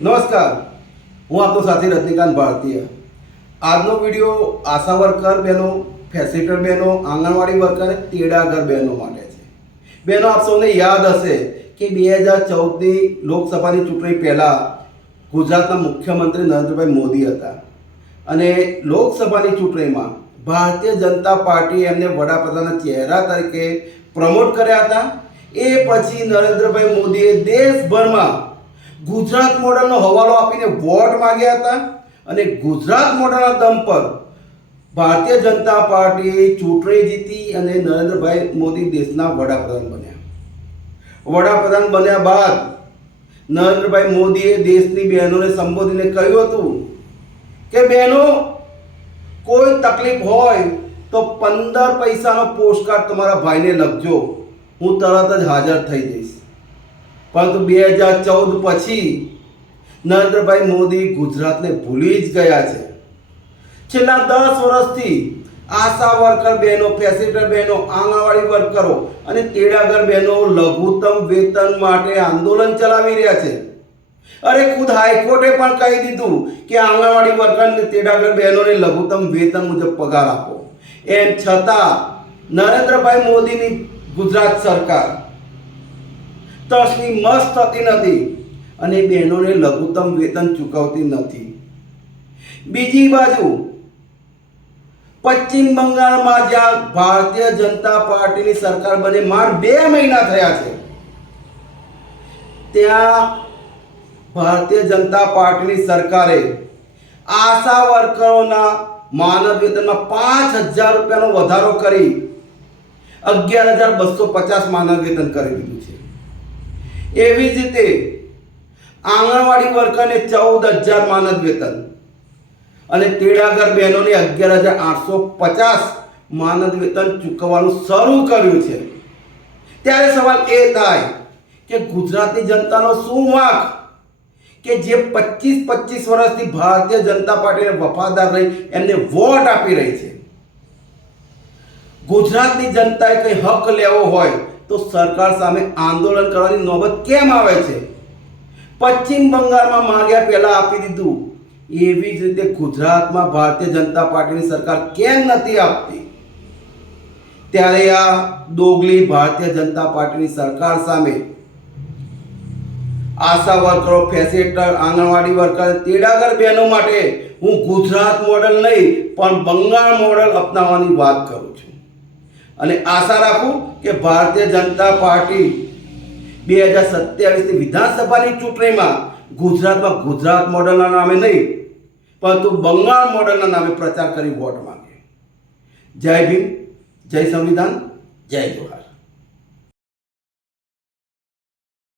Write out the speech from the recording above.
નમસ્કાર, હું આપનો સાથી રજનીકાંત ભારતીય. આજનો વિડીયો આશા વર્કર બહેનો, ફેસિલિટેટર બહેનો, આંગણવાડી વર્કર અને તેડાગર બહેનો માટે છે. બહેનો, આપ સૌને યાદ હશે કે 2014ની લોકસભાની ચૂંટણી પહેલાં ગુજરાતના મુખ્યમંત્રી નરેન્દ્રભાઈ મોદી હતા અને લોકસભાની ચૂંટણીમાં ભારતીય જનતા પાર્ટી એમને વડાપ્રધાનના ચહેરા તરીકે પ્રમોટ કર્યા હતા. એ પછી નરેન્દ્રભાઈ મોદીએ દેશભરમાં ગુજરાત મોડલનો હવાલો આપીને વોટ માંગ્યા હતા અને ગુજરાત મોડલના દમ પર ભારતીય જનતા પાર્ટી ચૂંટણી જીતી અને નરેન્દ્રભાઈ મોદી દેશના વડાપ્રધાન બન્યા. વડાપ્રધાન બન્યા બાદ નરેન્દ્રભાઈ મોદીએ દેશની બહેનોને સંબોધીને કહ્યું હતું કે બહેનો, કોઈ તકલીફ હોય તો 15 પૈસાનો પોસ્ટકાર્ડ તમારા ભાઈને લખજો, હું તરત જ હાજર થઈ જઈશ. પરંતુ 2014 પછી નરેન્દ્રભાઈ મોદી ગુજરાતને ભૂલી જ ગયા છે. છેલ્લા 10 વર્ષથી આશા વર્કર બહેનો, ફેસિલિટેટર બહેનો, આંગણવાડી વર્કરો અને તેડાગર બહેનો લઘુત્તમ વેતન માટે આંદોલન ચલાવી રહ્યા છે. અરે ખુદ હાઈકોર્ટે પણ કહી દીધું કે આંગણવાડી વર્કર અને તેડાગર બહેનોને લઘુત્તમ વેતન મુજબ પગાર આપો. એમ છતાં નરેન્દ્રભાઈ મોદીની ગુજરાત સરકાર તસની મસ્ત થતી નથી અને બહેનોને લઘુત્તમ વેતન ચૂકવતી નથી. બીજી બાજુ પશ્ચિમ બંગાળમાં જ્યાં ભારતીય જનતા પાર્ટીની સરકાર બને માત્ર 2 મહિના થયા છે, ત્યાં ભારતીય જનતા પાર્ટીની સરકારે આશા વર્કરોના માનદ વેતનમાં 5000 રૂપિયાનો વધારો કરી 11,250 માનદ વેતન કરી દીધું છે. એવી જ રીતે આંગણવાડી વર્કરને 14,000 માનદ વેતન અને તેડાગર બહેનોને 11,850 માનદ વેતન ચૂકવવાનું શરૂ કર્યું છે. ત્યારે સવાલ એ થાય કે ગુજરાતની જનતાનો શું વાંક કે જે 25 વર્ષથી ભારતીય જનતા પાર્ટીને વફાદાર રહી એમને વોટ આપી રહી છે. ગુજરાતની જનતાએ કંઈ હક લેવો હોય તો સરકાર સામે આંદોલન કરવાની નોબત કેમ આવે છે? પશ્ચિમ બંગાળમાં માંગ્યા પહેલા આપી દીધું, એવી જ રીતે ગુજરાતમાં ભારતીય જનતા પાર્ટીની સરકાર કેમ નથી આપતી? ત્યારે આ દોગલી ભારતીય જનતા પાર્ટીની સરકાર સામે આશા વર્કરો, ફેસિલિટેટર, આંગણવાડી વર્કર, તેડાગર બહેનો માટે હું ગુજરાત મોડલ નહીં પણ બંગાળ મોડલ અપનાવવાની વાત કરું છું અને આશા રાખું કે ભારતીય જનતા પાર્ટી 2027ની વિધાનસભાની ચૂંટણીમાં ગુજરાતમાં ગુજરાત મોડલના નામે નહીં પરંતુ બંગાળ મોડલના નામે પ્રચાર કરી વોટ માંગે. જય ભીમ, જય સંવિધાન, જય જોહાર.